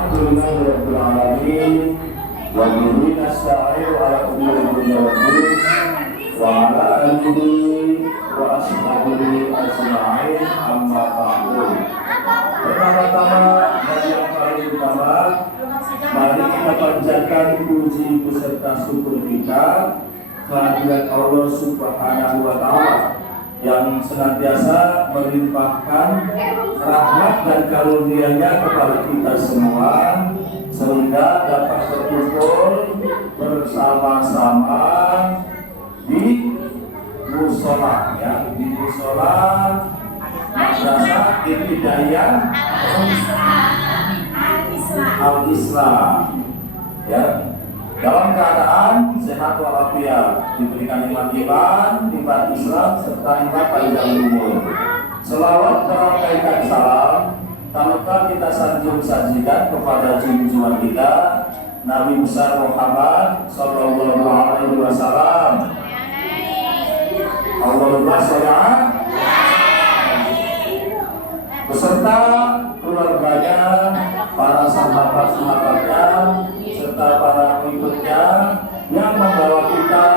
Alhamdulillahirrahmanirrahim. Wa bihi nasta'inu ala umuri dunya waddin. Wa ala alihi wa ashabihi ajma'in, amma ba'du. Pertama-tama dan yang paling utama, mari kita panjatkan puji beserta syukur kita kehadirat Allah Subhanahu wa Ta'ala yang senantiasa melimpahkan rahmat dan karunia-Nya kepada kita semua, sehingga dapat berkumpul bersama-sama di musola, ya, di musola Madrasah Ibtidaiyah Al-Islam, ya, dalam keadaan sehat walafiat, diberikan nikmat iman, nikmat Islam, serta nikmat panjang umur. Selawat berkaitan salam tanpa kita sanjung-sajikan kepada junjungan kita Nabi besar Muhammad Sallallahu Alaihi Wasallam. Allahumma sholli beserta keluarganya, para sahabat-sahabatnya, serta para pengikutnya yang membawa kita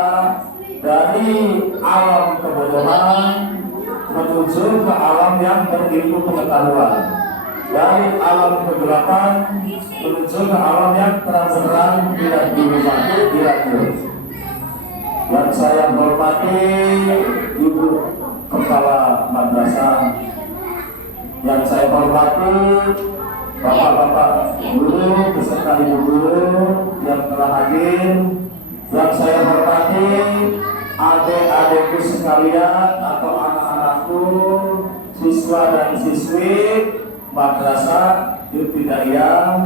dari alam kebodohan menuju ke alam yang berilmu pengetahuan, dari alam kegelapan menuju ke alam yang terang-terang, tidak dilumati, tidak terus. Yang saya hormati Ibu Kepala Madrasah, yang saya hormati Bapak-bapak guru beserta ibu guru yang telah hadir, yang saya hormati adik-adikku sekalian atau anak-anakku, siswa dan siswi Madrasah Ibtidaiyah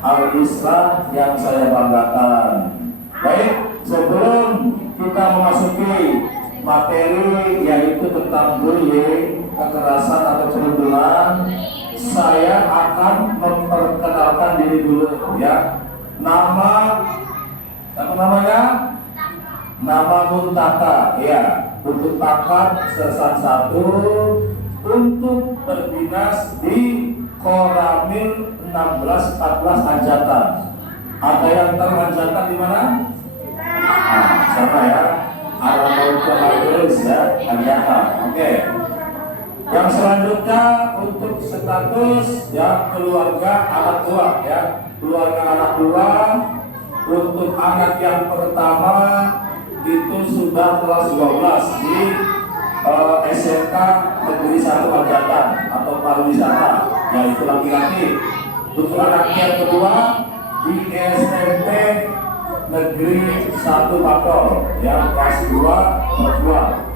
Al-Islam yang saya banggakan. Baik, sebelum kita memasuki materi yaitu tentang bullying, kekerasan atau perundungan, saya akan memperkenalkan diri dulu, ya. Apa namanya? Nama Muntaka, ya. Untuk pangkat sersan 1 untuk berdinas di Koramil 16-14 Anjatan. Ada yang tahu Anjatan di mana? Sama ya. Arab Hafiz, ya, Anjatan. Oke. Yang selanjutnya untuk status, ya, keluarga anak buah, ya, keluarga anak buah. Untuk anak yang pertama itu sudah kelas 12 di SMK Negeri 1 Anjatan atau pariwisata, yaitu laki-laki. Untuk anak yang kedua di SMP Negeri 1 Bakol, ya, kelas 2 perempuan.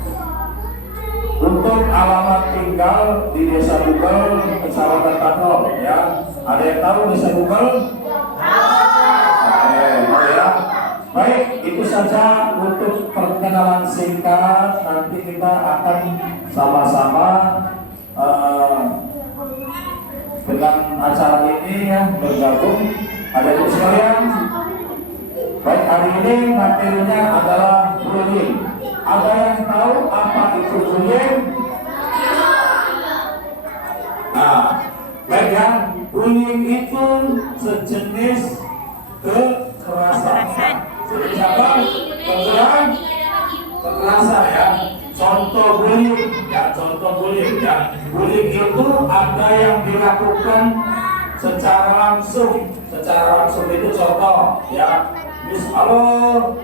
Untuk alamat tinggal di Desa Bugel, Kecamatan Katol, ya. Ada yang tahu Desa Bugel? Oke, ya. Baik, itu saja untuk perkenalan singkat. Nanti kita akan sama-sama dengan acara ini, ya, bergabung. Ada yang sekalian? Baik, hari ini materinya adalah bullying. Ada yang tahu apa itu bullying? Nah, baik, ya, bullying itu sejenis kekerasan. Sejenis apa? Kekerasan, ya. Contoh bullying, ya, contoh bullying, ya. Bullying itu ada yang dilakukan secara langsung. Secara langsung itu contoh, ya. Miss, halo.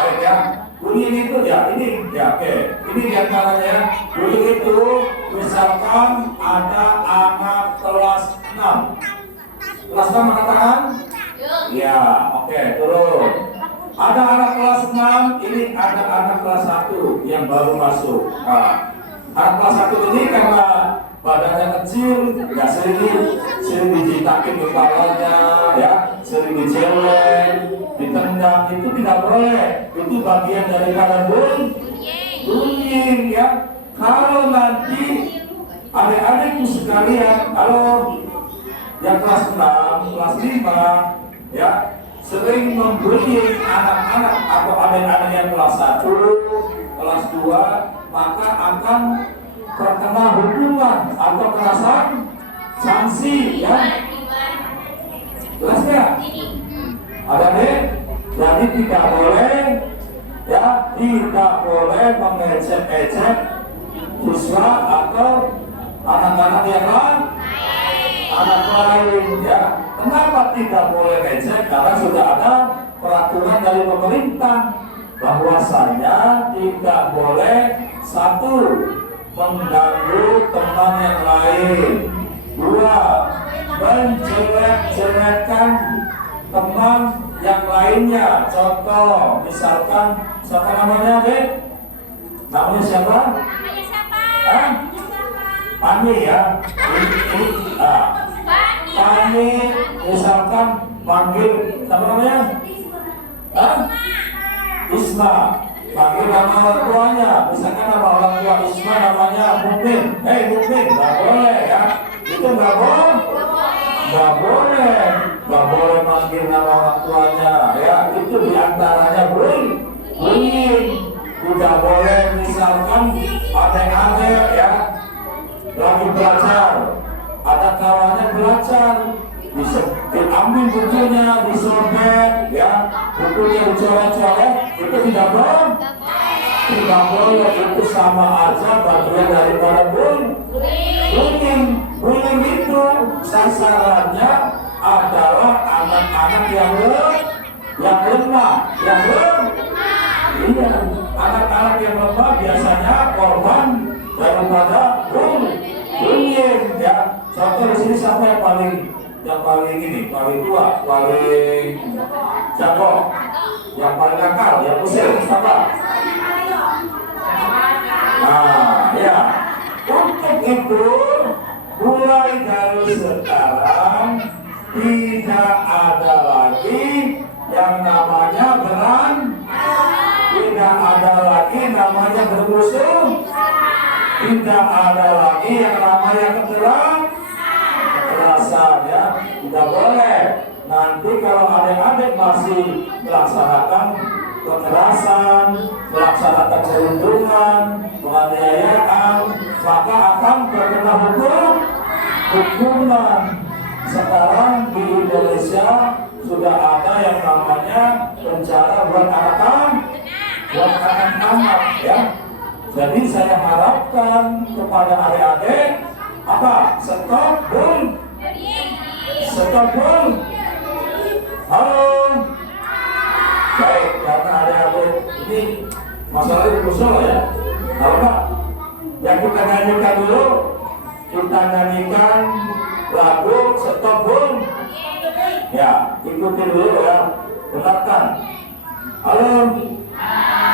Baik, ya. Bullying itu, ya, ini, ya, oke. Ini diantaranya. Bullying itu misalkan ada anak kelas 6. Kelas 6 mengatakan? Ya, oke, turun. Ada anak kelas 6, ini ada anak kelas 1 yang baru masuk. Nah, anak kelas 1 ini karena badannya kecil, ya, sering dijitakin kepalanya, ya, sering dijelek, ditendang, itu tidak boleh. Itu bagian dari bullying, ya. Kalau nanti adik-adikku sekalian, kalau yang kelas 6, kelas 5, ya, sering membuli anak-anak atau adik-adik yang kelas 1, kelas 2, maka akan terkena hukuman atau kekerasan, sanksi, ya. Jelas ya? Ada nih? Jadi tidak boleh, ya, tidak boleh mengecek-ecek siswa atau anak-anak yang lain, anak lain, ya. Kenapa tidak boleh ecek? Karena sudah ada peraturan dari pemerintah bahwasanya tidak boleh satu mengganggu teman yang lain, dua menjelek-jelekkan teman yang lainnya. Contoh, misalkan siapa namanya, Dek? Namanya siapa? Namanya siapa? Pani, ya. Pani, misalkan panggil siapa namanya? Isma. Panggil nama orang tuanya. Misalkan nama orang tua Isma namanya Mukmin. Mukmin, nggak boleh, ya. Itu nggak boleh. Nggak boleh. Nggak boleh manggil nama orang tuanya, ya. Itu diantaranya bullying. Tidak boleh misalkan adik-adik, ya, lagi belajar, ada kawannya belajar, diambil bukunya, disobek, ya, bukunya dicolek-colek, itu tidak boleh. Tidak boleh, itu sama aja bagian daripada bullying. Bullying itu sasarannya adalah anak-anak yang lemah, iya, anak-anak yang lemah biasanya korban daripada bullying, ya. Contoh di sini siapa yang paling tua, paling jago, yang paling nakal, yang usil, siapa? Nah, ya. Untuk itu mulai dari sekarang tidak ada lagi yang namanya tidak ada lagi namanya bermusuh, tidak ada lagi yang namanya kekerasan, ya. Tidak boleh. Nanti kalau adik-adik masih melaksanakan kekerasan, melaksanakan perundungan, penganiayaan, maka akan terkena hukuman. Sekarang di Indonesia sudah ada yang namanya penjara buat anak-anak, ya. Jadi saya harapkan kepada adik-adik stop bullying. Halo. Baik, karena adik-adik ini masalahnya musuh, ya. Kalau Pak, yang kita nyanyikan dulu, kita nyanyikan lagu Stop Bullying. Ya, ikuti dulu, ya. Dengarkan. Halo.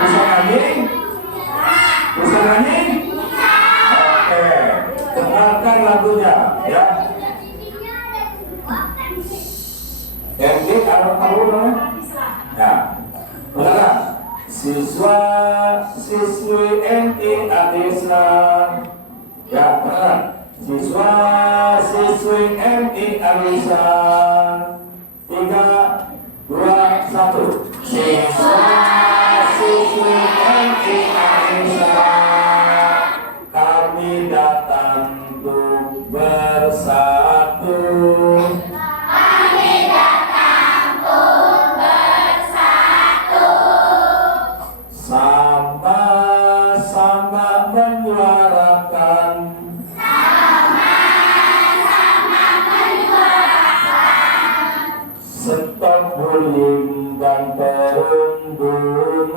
Bisa nyanyi? Bisa nyanyi? Oke. Dengarkan lagunya, ya. MD kalau tahu dong. Ya. Dengarkan. Siswa siswi MI Adisra. Ya, dengarkan. Siswa siswi MI Adisra. 3, 2, 1. Siswa siswi MI Adisra, kami datang untuk bersatu. Kami datang untuk bersatu. Sama-sama menyuarakan. Stop bullying dan perundungan.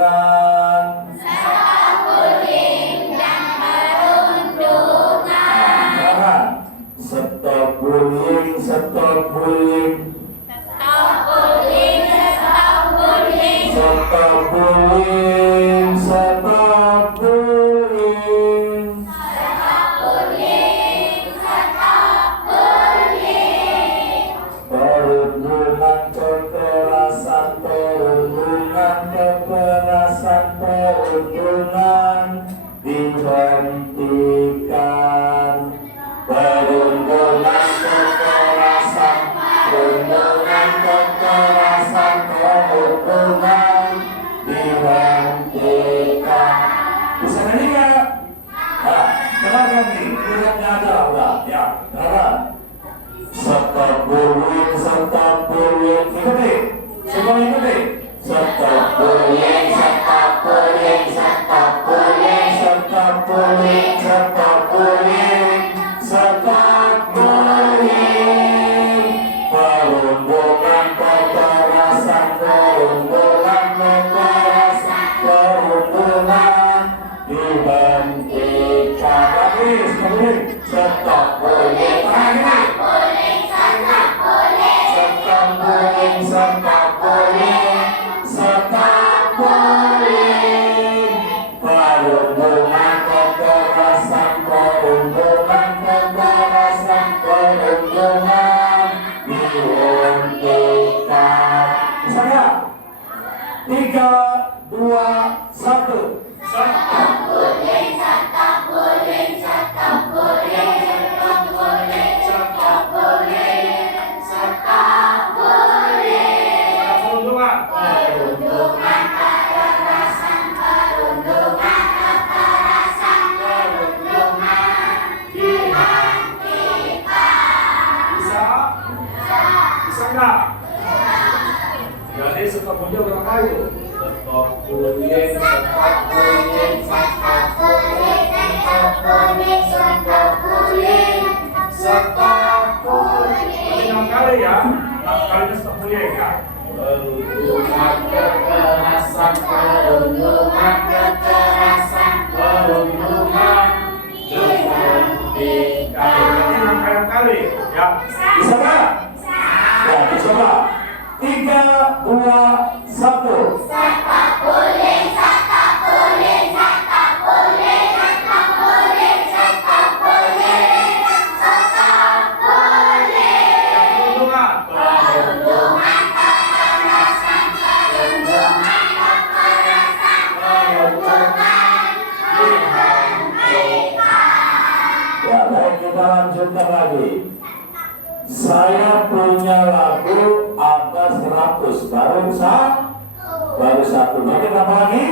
Stop bullying dan perundungan. Stop bullying, stop bullying. Stop bullying, stop bullying. Stop bullying, stop bullying. Stop bullying, stop bullying. Perundungan kekerasan, perundungan dihentikan. Perundungan kekerasan, perundungan dihentikan. Bisa nyanyi nggak? Nah, dengarkan udah ya, dengarkan. Stop bullying, ikuti, semua ikuti. Stop bullying, stop bullying, stop bullying, stop bullying, stop bullying, stop bullying. Perundungan kekerasan, perundungan kekerasan, perundungan dihentikan. Lagi, stop bullying, stop bullying, stop bullying, stop bullying, stop bullying. Perundungan kekerasan, perundungan kekerasan, perundungan dihentikan. Misalnya 3, 2, 1. Stop bullying, stop bullying, stop bullying, stop bullying, stop bullying, stop bullying. Perundungan kekerasan, perundungan kekerasan, perundungan dihentikan. Bisa nggak? Jadi stop bullying berapa kali? Stop bullying, stop bullying, stop bullying, stop bullying, stop bullying, stop bullying. 6 kali ya, 6 kali stop bullying ya. Perundungan kekerasan, perundungan kekerasan, perundungan dihentikan. Ini 6 kali ya. Bisa nggak? Ya, dicoba. 3, 2, 1. Stop bullying, stop bullying, stop bullying, stop bullying, stop bullying, stop bullying. Perundungan kekerasan, perundungan kekerasan, perundungan dihentikan. Ya, baik, kita lanjutkan lagi. Saya punya lagu ada 100, baru satu. Nanti apa lagi?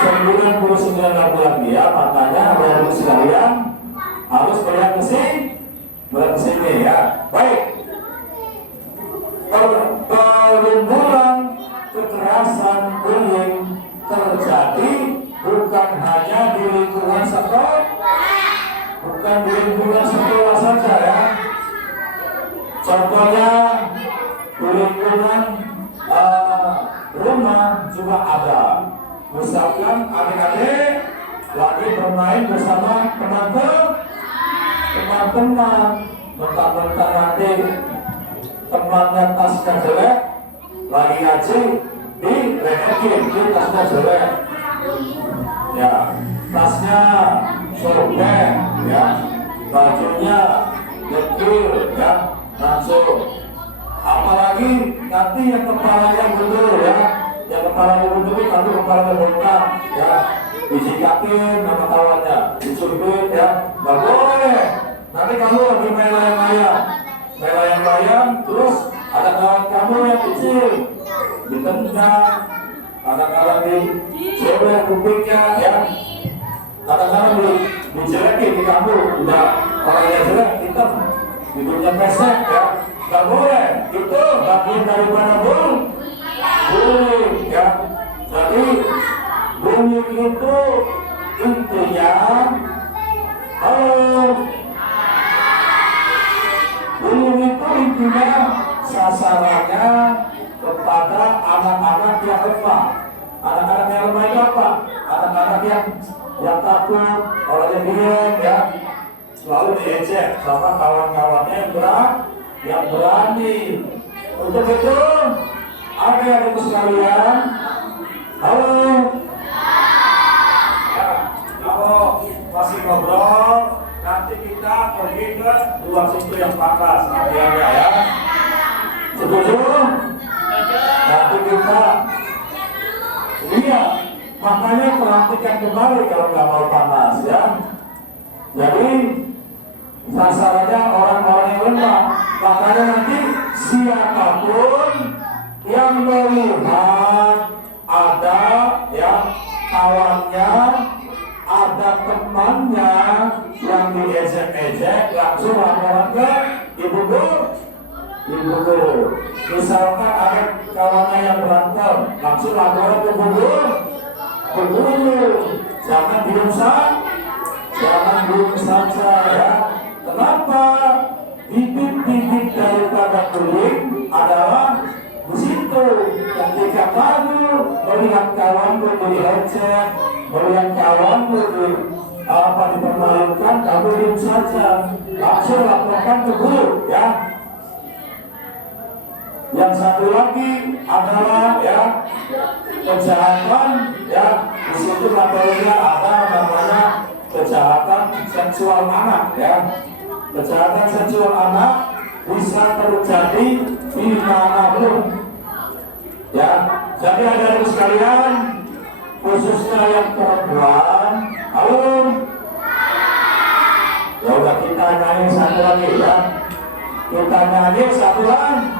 99 lagu lagi ya. Makanya baru sekalian harus melihat ke sini ya. Baik. Perundungan kekerasan bullying terjadi bukan hanya di lingkungan sekolah, bukan di lingkungan sekolah saja ya. Contohnya di lingkungan rumah juga ada. Misalkan adik-adik lagi bermain bersama teman-teman, mentang-mentang nanti temannya tasnya jelek, lagi ngaji diledekin, di tasnya jelek, ya tasnya sobek, ya bajunya dekil, ya langsung. Apalagi nanti yang kepalanya gundul ya, yang kepalanya gundul nanti kepalanya bongkar ya, disikatin sama kawannya, dicubit ya, nggak boleh. Nanti kamu lagi main layang-layang, terus ada kawan kamu yang kecil ditendang, kadang-kadang dicebek kupingnya ya, kadang-kadang dijelekin di kamu, udah orangnya jelek, hitam, hidungnya pesek ya. Gak boleh, itu bagian daripada bullying ya. Jadi bullying itu intinya bullying itu intinya sasarannya kepada anak-anak yang lemah. Anak-anak yang lemah itu apa? Anak-anak yang takut, orangnya diam ya, selalu diejek sama kawan-kawannya yang berani. Untuk itu, adik-adikku sekalian, halo. Ya, kalau masih ngobrol, nanti kita pergi ke ruang situ yang panas, hati-hati ya. Setuju? Nanti kita, iya, makanya perhatikan kembali kalau nggak mau panas ya. Jadi sasarannya orang-orang yang lemah. Makanya nanti siapapun yang melihat ada ya kawannya, ada temannya yang yang diejek-ejek langsung laporan ke ibu guru. Ibu guru. Misalkan ada kawannya yang berantem, langsung laporan ke ibu guru. Ibu guru. Jangan diam saja ya. Kenapa? Bibit-bibit daripada kuling adalah di situ. Ketika kamu melihat kawanmu diejek, melihat kawanmu dipermalukan, kamu diam saja, langsung laporkan ke guru ya. Yang satu lagi adalah ya kejahatan ya, di situ laporannya ada namanya kejahatan seksual anak ya. Kejahatan seksual anak bisa terjadi di manapun ya. Jadi adik-adik sekalian, khususnya yang perempuan, halo ya udah, kita nyanyi satu lagi ya, kita nyanyi satu lagi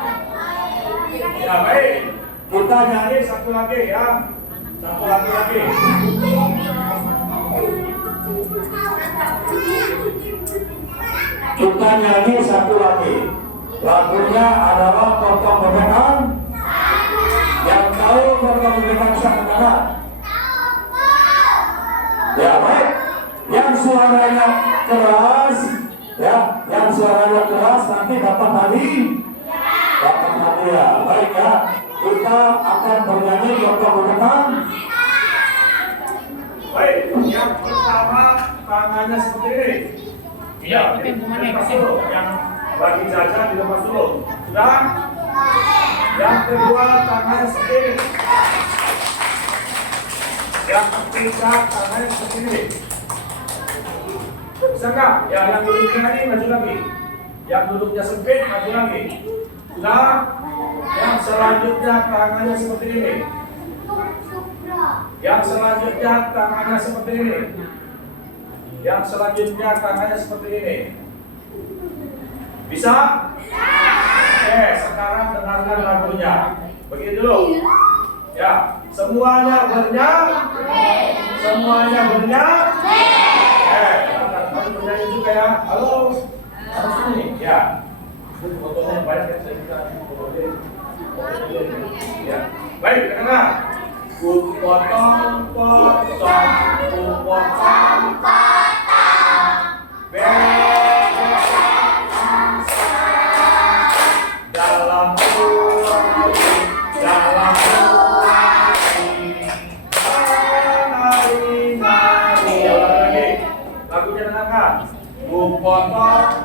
ya. Baik, kita nyanyi satu lagi ya, satu lagi. Kita nyanyi satu lagi. Lagunya adalah Potong Bebekan. Yang tahu Potong Bebekan Sakana? Ya baik. Yang suaranya keras, ya, yang suaranya keras nanti dapat hadiah. Baik ya. Kita akan bernyanyi Potong Bebekan. Baik. Yang pertama tangannya seperti ini. Iya, dilepas dulu. Yang bagi jajan dilepas dulu. Sudah? Yang kedua tangannya seperti ini. Yang ketiga tangannya seperti ini. Bisa nggak? Ya, yang duduknya ini maju lagi. Yang duduknya sempit maju lagi. Sudah? Yang selanjutnya tangannya seperti ini. Yang selanjutnya tangannya seperti ini. Yang selanjutnya tangannya seperti ini. Bisa? Oke, sekarang dengarkan lagunya. Begitu dulu. Ya, semuanya bernyanyi. Semuanya bernyanyi. Kamu bernyanyi juga ya. Halo. Harus ini. Ya. Fotonya banyak ya, saya bisa ya. Baik, dengar. Ku potong dalam nari. Lagunya dengarkan. Ku potong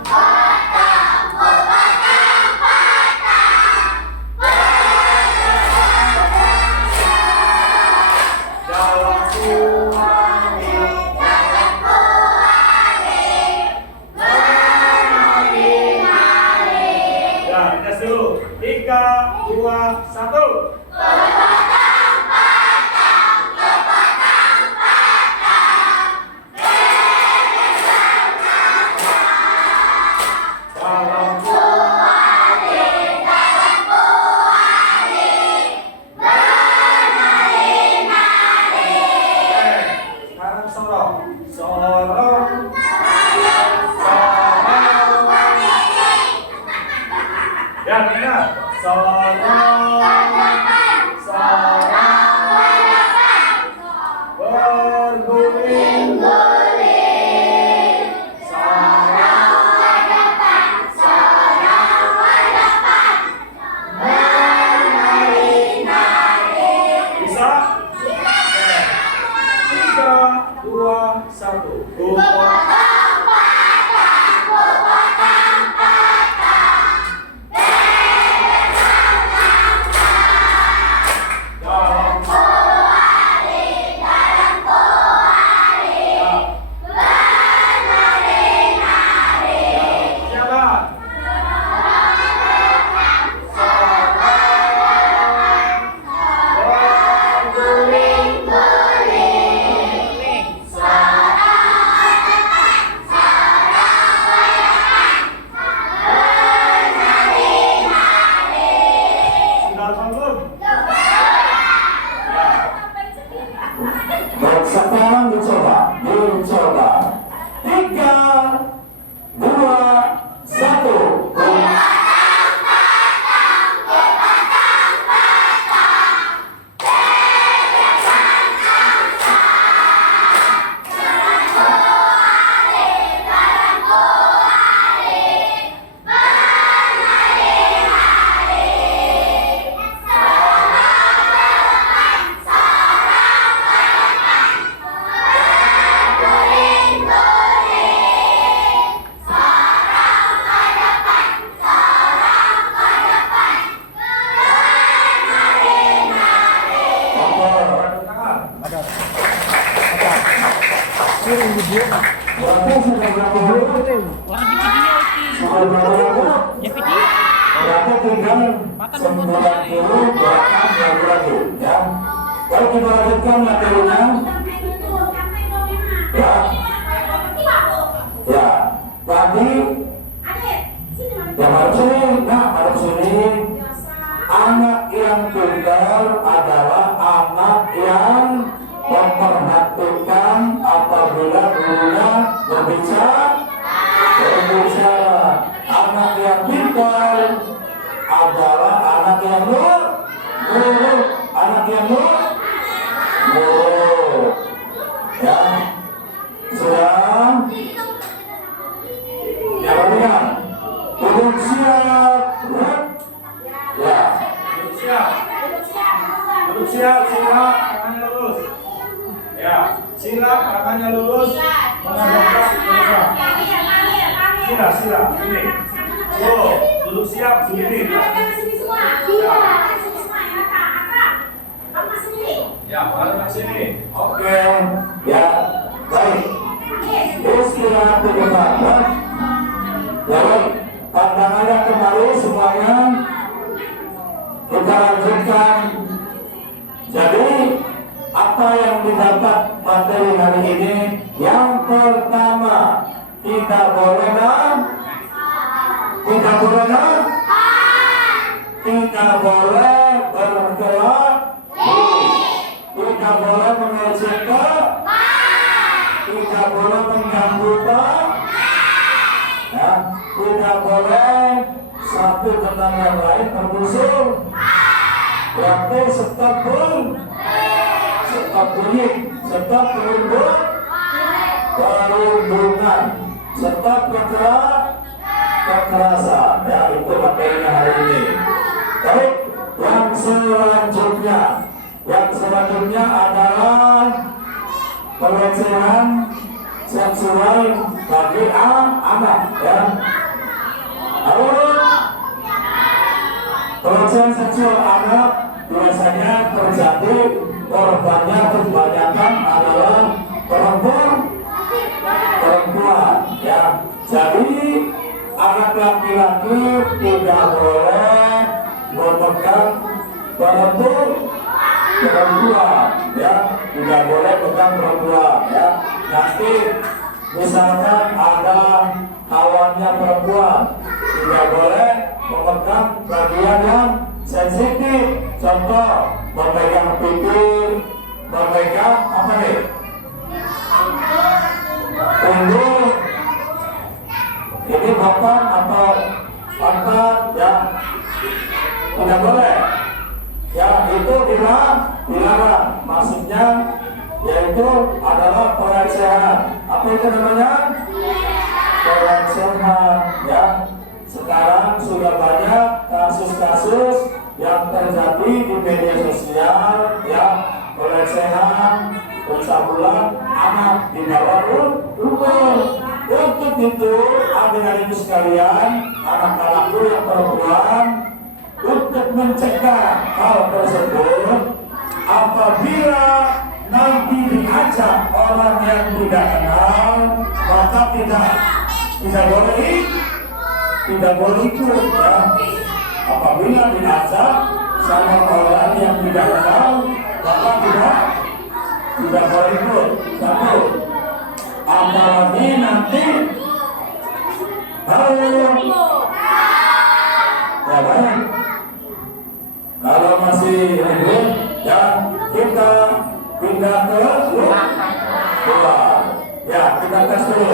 Berarti tinggal 90 gerakan lagu-lagu ya. Kalau kita lanjutkan materinya ya. Ya, tadi yang harus ini, harus ini anak yang tunggal adalah anak yang memperhatikan apabila gurunya berbicara. Anak yang pintar adalah anak yang nurut. Anak yang nurut. Ya, sudah. Yang kedua, duduk siap. Ya, duduk siap. Duduk siap, siap, tangannya lurus. Ya, siap, tangannya lurus. Menghadapkan ke Sila, ini. Duduk siap, sendiri. Ya, balik sini. Oke, ya, baik. Istirahat sebentar. Ya, baik. Pandangannya kembali semuanya. Kita lanjutkan. Jadi, apa yang didapat materi hari ini? Yang pertama, tidak boleh bergerak, tidak boleh mengejek, tidak boleh mengganggu, ya, tidak boleh satu dengan yang lain bermusuh. Berarti stop bunyi, stop perundungan, stop kekerasan. Ya, itu materinya hari ini. Baik, yang selanjutnya adalah pelecehan seksual bagi anak. Ya, pelecehan seksual anak biasanya terjadi, korbannya kebanyakan adalah perempuan. Ya, jadi anak laki-laki tidak boleh memegang perempuan, ya, tidak boleh pegang perempuan, ya. Nanti misalkan ada kawannya perempuan, tidak boleh memegang bagian yang sensitif. Contoh, memegang pipi, memegang apa nih? Punggung. Ini bapak atau angkat, ya, tidak boleh. Ya, itu dilarang. Maksudnya yaitu adalah pelecehan. Apa itu namanya? Pelecehan. Ya, sekarang sudah banyak kasus-kasus yang terjadi di media sosial, ya, pelecehan, pencabulan anak di bawah umur. Untuk itu, adik-adikku sekalian, anak-anakku yang perempuan, untuk mencegah hal tersebut, apabila nanti diajak orang yang tidak kenal, maka tidak boleh ikut. Ya. Apabila diajak sama orang yang tidak kenal, maka tidak boleh ikut. Satu, apalagi nanti ya, baik. Kalau masih ribut, ya, kita pindah ke luar. Ya, kita tes dulu.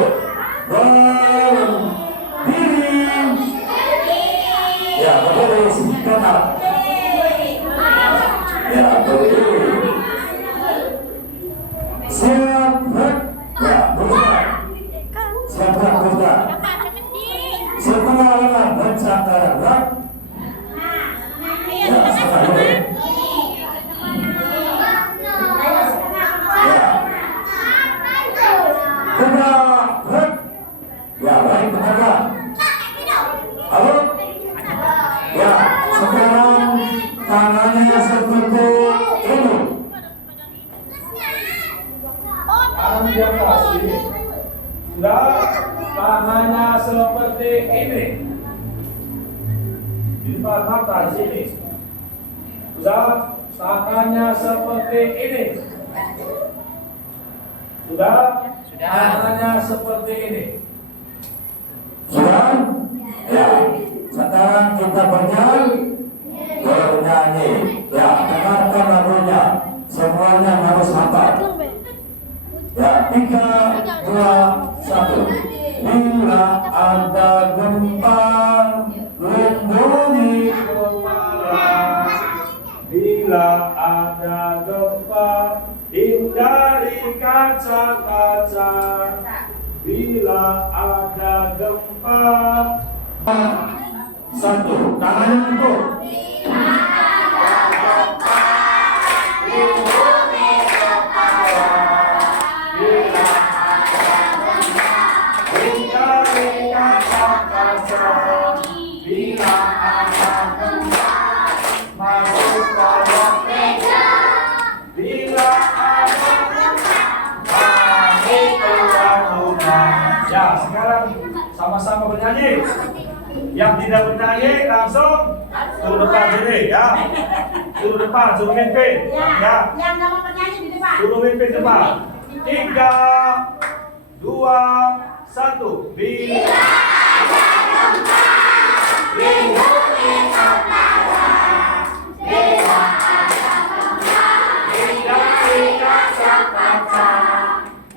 Berdiri. Ya, berdiri. Kanan. Ya, berdiri. Siap. Ya, bergerak. Siap, bergerak. Setengah lengan bencakar. Ya, setengah lengan. Ya, baik, benar. Halo? Ya, sekarang tangannya seperti ini. Tangan di atas ini. Sudah, seperti ini. Di depan mata di sini. Sudah, tangannya seperti ini. Sudah, tangannya seperti ini. Sudah? Ya. Sekarang kita bernyanyi. Ya, dengarkan lagunya. Semuanya harus hafal. Ya, 3, 2, 1. Bila ada gempa, lindungi kepala. Bila ada gempa, hindari kaca-kaca. Bila ada gempa. 1, tangannya untuk. Ya, sekarang sama-sama bernyanyi. Yang tidak bernyanyi langsung suruh depan sini ya. Suruh depan, suruh mimpin. Ya. Yang nggak mau bernyanyi di depan. Suruh mimpin depan. 3, 2, 1. Bila ada gempa, lindungi kepala. Bila ada gempa, hindari kaca-kaca.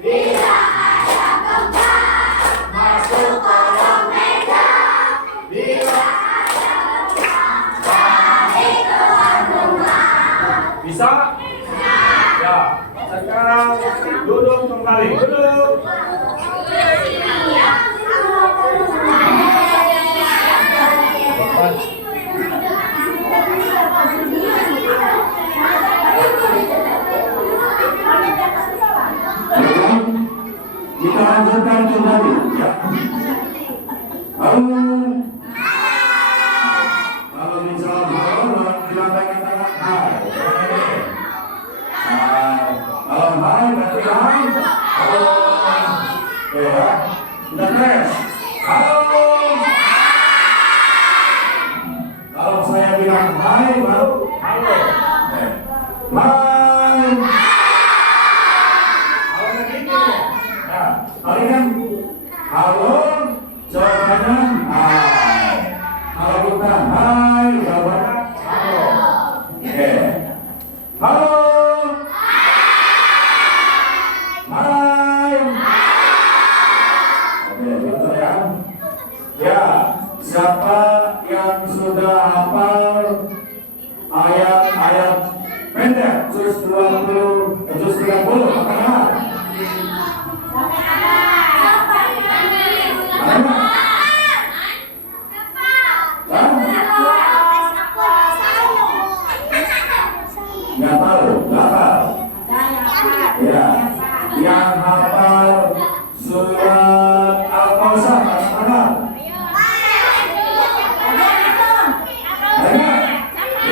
Bila ada gempa, masuk kolong meja. Bila ada gempa, balik keluar rumah. Bisa? Ya. Sekarang duduk kembali. Duduk. Kita lanjutkan kembali. Ya. Halo. Kalau misalnya halo, bilang tangan. Hai. Kalau hai berarti hai. Halo. Ya. Kita tes. Halo. Kalau saya bilang hai baru halo. Hai. Kali kan halo, jawabannya hai. Kalau bukan hai, jawabannya halo. Oke. Halo. Hai. Oke, gitu ya. Ya, siapa yang sudah hafal ayat-ayat pendek juz 20, juz 30 apa? Nggak tahu, nggak tahu. Ya, yang hafal surat Al-Kausar, mana?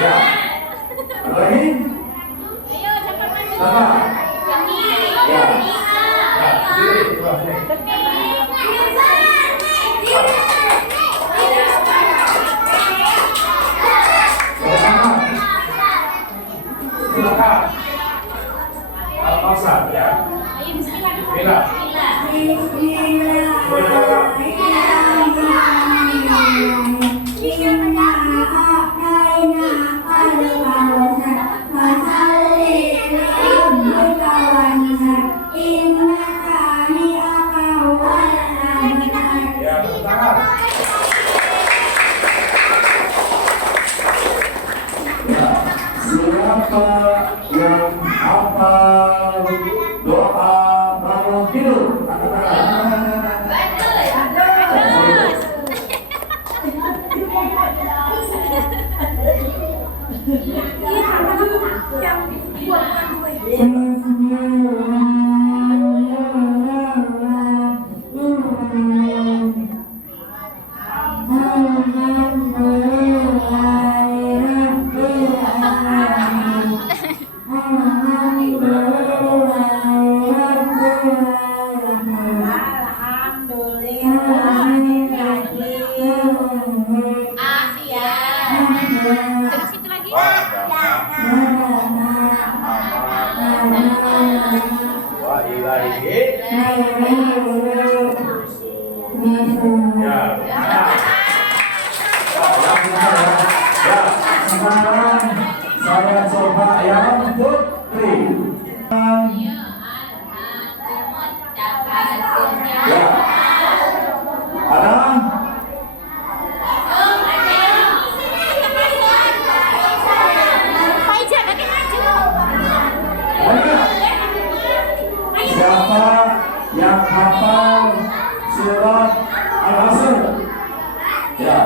Ya. Apa lagi? Sama. Ya. Silakan. Al-Kausar ya. Bismillah. Ya, tangan. Siapa yang hafal doa bangun tidur? Ya. Ya, sekarang saya coba yang Putri. Ya. Ada? Siapa yang hafal surat Al-Asr? Ya.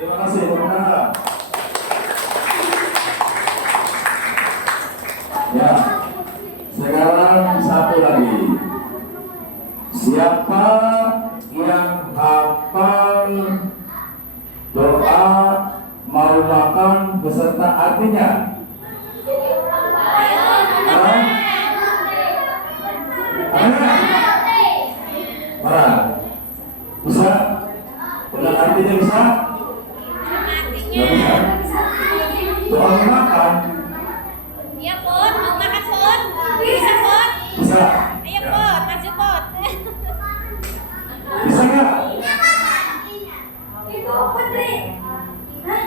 Terima kasih, teman-teman. Ya, sekarang satu lagi. Siapa yang hafal doa mau makan beserta artinya? Mana? Bisa? Dengan artinya bisa? Nggak bisa. Doa mau makan? Iya, Pot. Mau makan, Pot? Bisa, Pot? Bisa. Ayo, Pot. Maju, Pot. Bisa nggak? Itu Putri. Hah?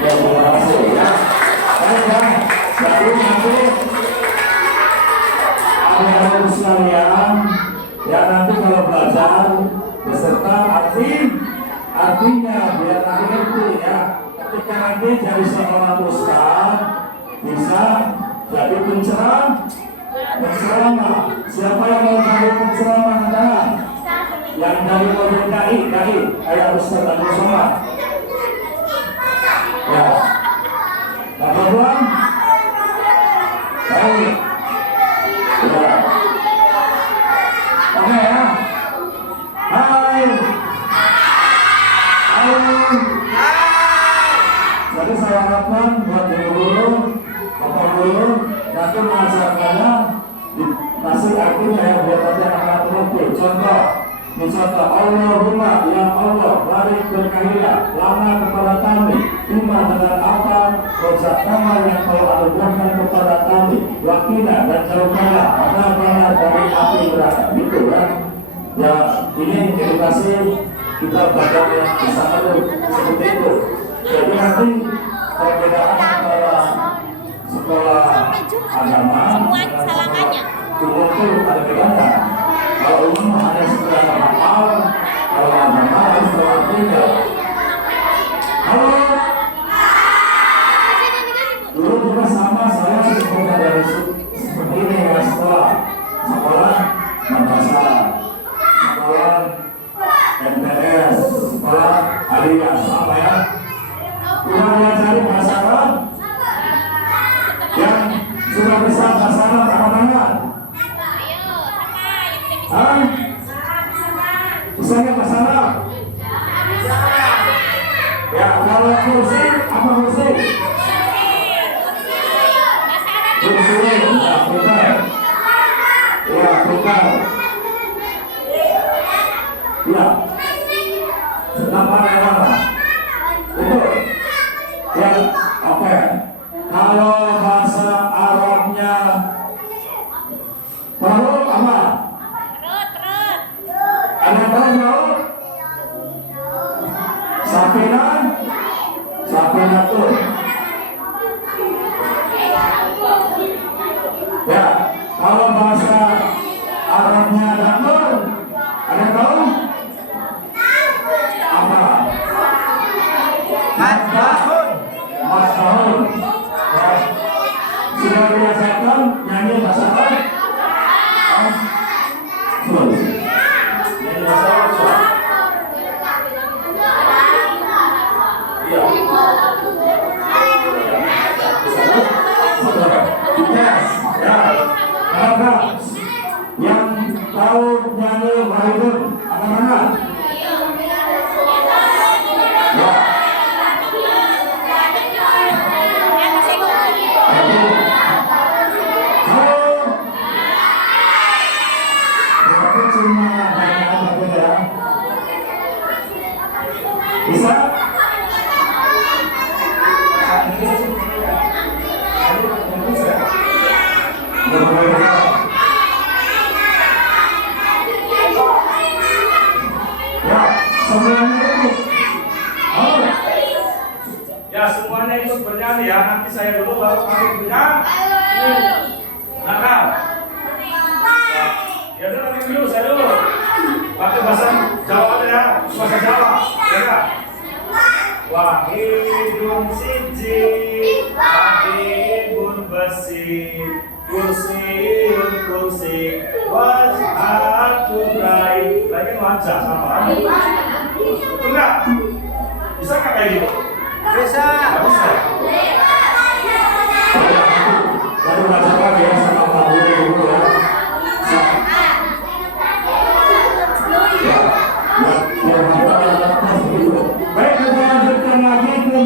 Ya, terima kasih ya. Baru nanti anak-anak sekalian ya nanti kalau belajar beserta artinya biar nanti ngerti ya. Ketika nanti jadi seorang ustaz bisa jadi penceramah. Siapa yang mau jadi penceramah anda? Yang dari model dai, kayak Ustaz Abdul Somad. Ya. Bapak Tuan. Baik. Ya. Oke ya. Hai. Jadi saya harapkan buat guru, bapak guru, nanti mengajarkannya dikasih artinya ya biar nanti anak-anak mengerti. Contoh Allahumma ya Allah barik berkahilah lana kepada kami iman dengan apa rozak kami yang kau anugerahkan kepada kami wakina dan jauhkanlah adab dari api neraka gitu kan ya. Ini edukasi kita belajar yang bersama seperti itu. Jadi nanti perbedaan antara sekolah agama Salamannya. umum itu ada bedanya. Kalau umum hanya sekedar hafal, kalau agama harus berbeda. Halo. Dulu juga sama saya sebetulnya dari seperti ini ya sekolah madrasah, sekolah MTS, sekolah aliyah, apa ya? Kita pelajari bahasa Arab yang sudah bisa bahasa Arab apa-apa? Hah? Bisa nggak bahasa Arab? Ya, kalau kursi, apa kursi? Kursi, ya, betul. Ya, betul. Ya. Kenapa yang mana? Itu. Ya, oke. Kalau bahasa Arabnya perut apa? Ada tahu? Sakinatun. Ya, kalau bahasa Arabnya datur, ada tahu? Apa? Mas'ahun. Ya. Ya, semuanya ikut. Halo. Ya, semuanya ikut bernyanyi ya. Nanti saya dulu baru kami bernyanyi. Nakal. Ya udah nanti dulu, saya dulu. Pakai bahasa Jawa aja ya, bahasa Jawa. Ya. Wahidun siji, wahidun besi, kursiun kursi, wajhatun rai. Lagi wajah sama. Enggak? Bisa nggak kayak gitu? Bisa. Nggak bisa. Lalu bacakan ya sama Pak Guru dulu ya. Baik, kita lanjutkan lagi ke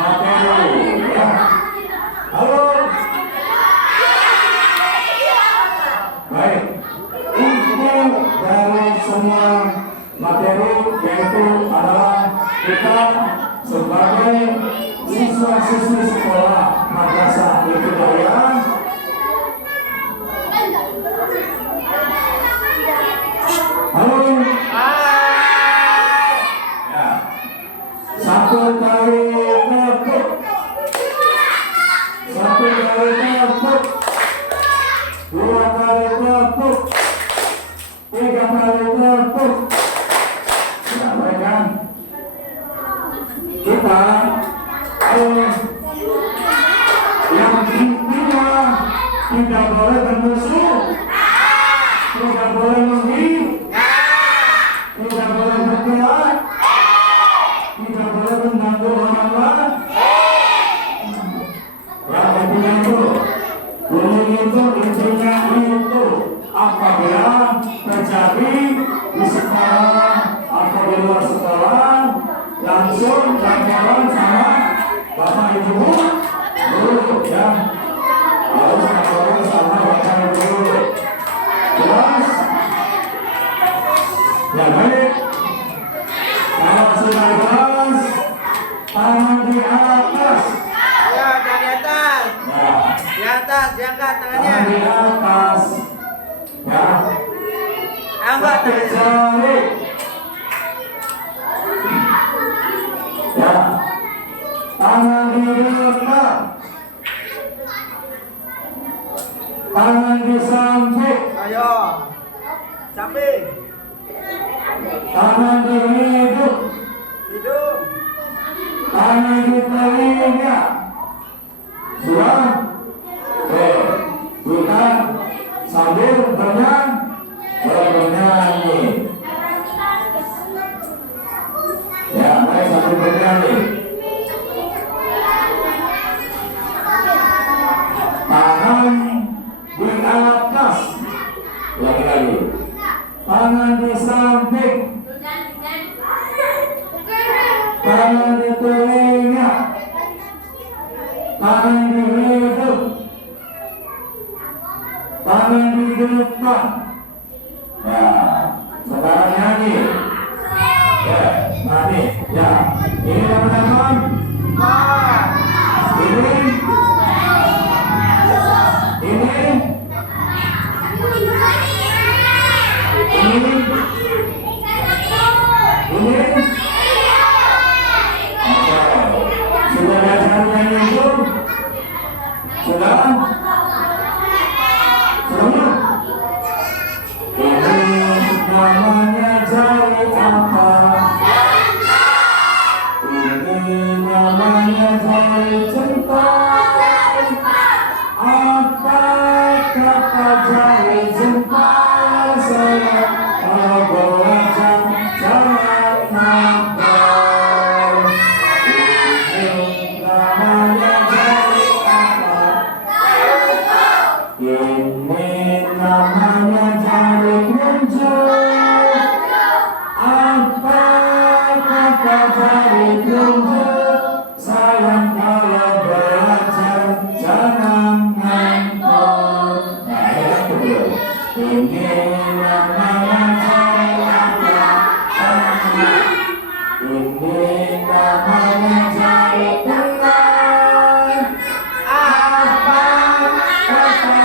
materi. Ya. Halo. Baik. Inti dari semua materi yaitu adalah kita sebagai siswa-siswi sekolah madrasah ibtidaiyah halo ya satu kali tepuk dua kali tepuk tiga kali tepuk ya baik kan kita yang intinya tidak boleh bermusuh, tidak boleh menghina, tidak boleh berkelahi, tidak boleh mengganggu orang lain. Yang intinya itu, bullying itu intinya itu apabila terjadi di sekolah atau di luar sekolah langsung laporan sama bapak ibu guru ya harus laporan sama bapak ibu guru jelas ya baik kalau sudah jelas tangan di atas Ya, di atas. ya Di atas, diangkat tangan tangannya. di atas ya Angkat pakai tangannya. jari ya tangan di depan tangan di samping Ayo. Samping. tangan di hidung Hidung. tangan di telinga sudah kita sambil bernyanyi ya baik sambil bernyanyi tangan di atas lagi tangan di samping tangan di telinga tangan di hidung tangan di depan ya sekarang nyanyi ya nyanyi ya ini teman-teman ini sudah belajar nyanyi itu sudah ini namanya jari apa ini namanya jari cinta apa kata jari cinta saya kalau belajar jangan nakal ini namanya jari apa ini namanya jari kunci apa kata jari kunci sayang kalau belajar jangan ngantor ini namanya jari apa ini namanya jari penang apa kata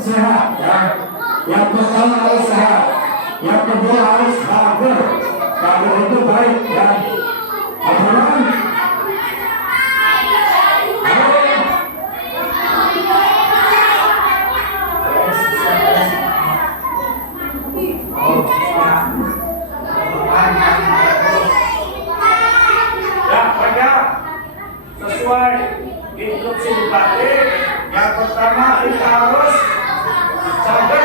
sehat ya. Yang pertama harus sehat, yang kedua harus bager. Bager itu baik ya. Apa? Ya, mereka sesuai instruksi bupati. Yang pertama kita harus cager.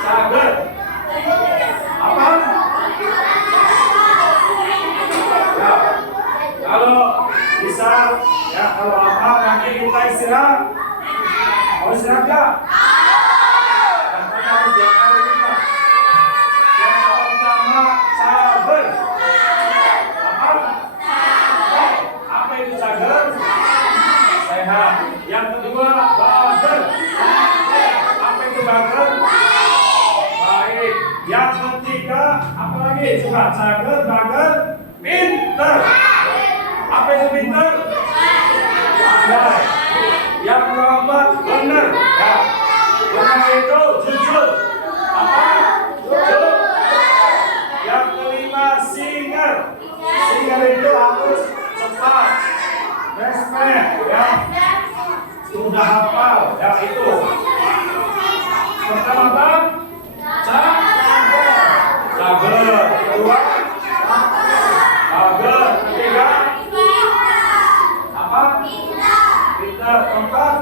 Cager. Apa? Ya, kalau bisa ya, kalau apa nanti kita istirahat. Mau istirahat nggak? Harus diakan juga. Yang pertama cager. Apa itu cager? Sehat. Yang kedua bager. Apa itu bager? Baik. Yang ketiga apa lagi? Coba cager, bager, pinter. Apa itu pinter? Pandai. Yang keempat benar. Ya. Benar itu jujur. Apa? Jujur. Yang kelima singer. Singer itu harus cepat. Respect ya. Sudah hafal ya itu. Pertama apa? Cager. Kedua bager. Ketiga apa? Pintar. Keempat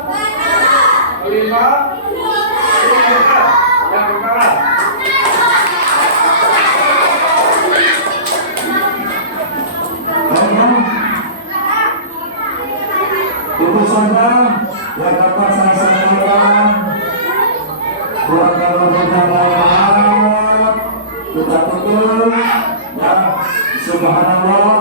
kelima singer. Yang keenam itu saja yang dapat saya sampaikan. Kurang kalau kita tutup ya. Subhanallah.